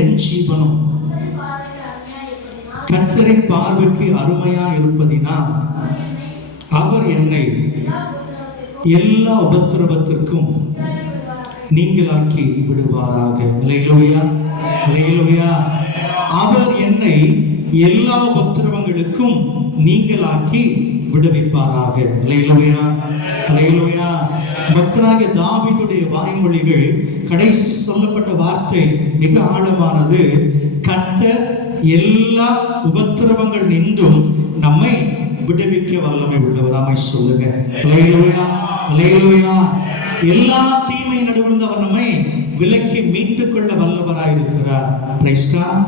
என் ஜீவனும் கர்த்தரின் பார்வைக்கு அருமையா இருப்பதினால் அவர் என்னை எல்லா உபத்திரவத்திற்கும் நீங்களாக்கி விடுவாராக. அல்லேலூயா, அல்லேலூயா. அவர் என்னை எல்லா உபத்திரவங்களுக்கும் நீங்களாக்கி விடுவிப்பாராக. அல்லேலூயா, அல்லேலூயா. பக்தராகிய தாவீதுடைய வாய்மொழிகள் கடைசி சொல்லப்பட்ட வார்த்தை மிக ஆழமானது. கர்த்தர் எல்லா உபத்திரவங்கள் நின்றும் நம்மை விடுவிக்க வல்லமை உள்ளவராமை சொல்லுங்க. அல்லேலூயா, அல்லேலூயா. எல்லா தீமை நடுவில் அவர் நம்மை விலக்கி மீட்டுக் கொள்ள வல்லவராயிருக்கிறார். Price God.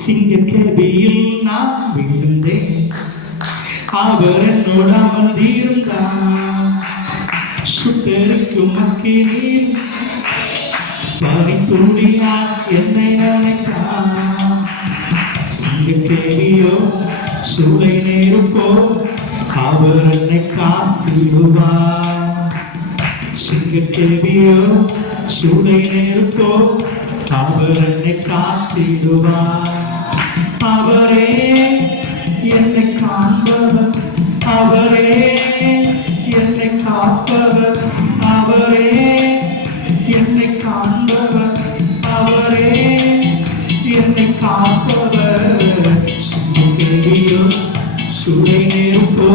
சிங்கக்கேபியில் நான் விழுந்தேன், அவர் என்னோட அமர்ந்திருந்தார். சுட்டெரிக்கும் அக்கினியில் பனித்துளியால் என்னை அணைத்தார். சிங்கக்கேபியோ சூளை நெருப்போ அவர் என்னை காத்திடுவார். சிங்கக்கேபியோ சூளை நெருப்போ அவர் என்னை காத்திடுவார். அவரே என்னை காண்பவர், அவரே என்னை காப்பவர், அவரே என்னை காண்பவர், அவரே என்னை காப்பவர். சிங்கக்கேபியோ சூளை நெருப்போ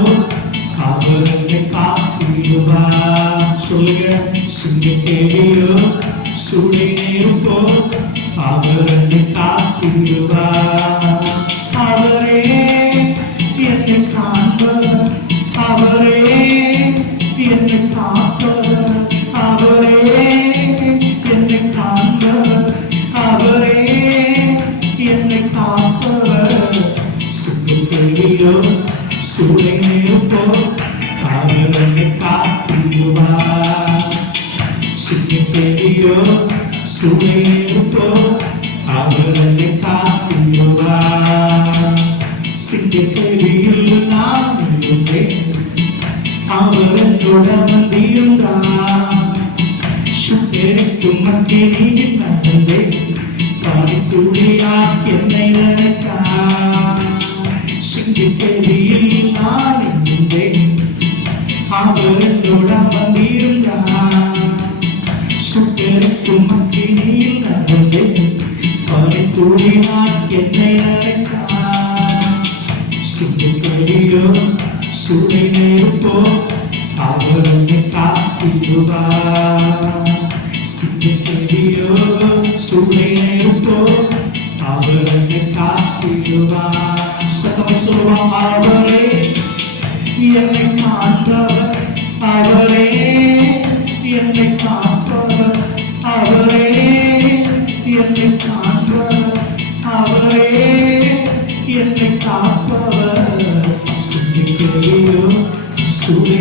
அவர் என்னை காத்திடுவார். சொல்லுங்க. சிங்கக்கேபியோ சூளை நெருப்போ அவர் என்னை காத்திடுவார். அவரே என்னை காண்பவர், அவரே என்னை காப்பவர், அவரே என்னை காண்பவர், அவரே என்னை காப்பவர். சிங்கக்கேபியோ சூளை நெருப்போ அவர் என்னை காத்திடுவார். சிங்கக்கேபியோ சூளை நெருப்போ அவர் என்னை காத்திடுவார். சிங்கக்கேபியில் நான் இருந்தேன், அவர் என்னோட வந்திருந்தார். சுட்டெரிக்கும் அக்கினியில் நடந்தேன், பனித்துளியால் என்னை அணைத்தார். சிங்கக்கேபியில் நான் இருந்தேன், அவர் என்னோட வந்திருந்தார். சுட்டெரிக்கும் அக்கினியில் நடந்தேன், பனித்துளியால் என்னை அணைத்தார். சிங்கக்கேபியோ சூளை நெருப்போ அவர் என்னை காத்திடுவார். சிங்கக்கேபியோ சூளை நெருப்போ அவர் என்னை காத்திடுவார். சத்தமாய் சொல்லுவோம். அவரே என்னை காண்பவர், அவரே என்னை காப்பவர், அவரே என்னை காண்பவர், அவரே என்னை காப்பவர். சிங்கக்கேபியோ சூளை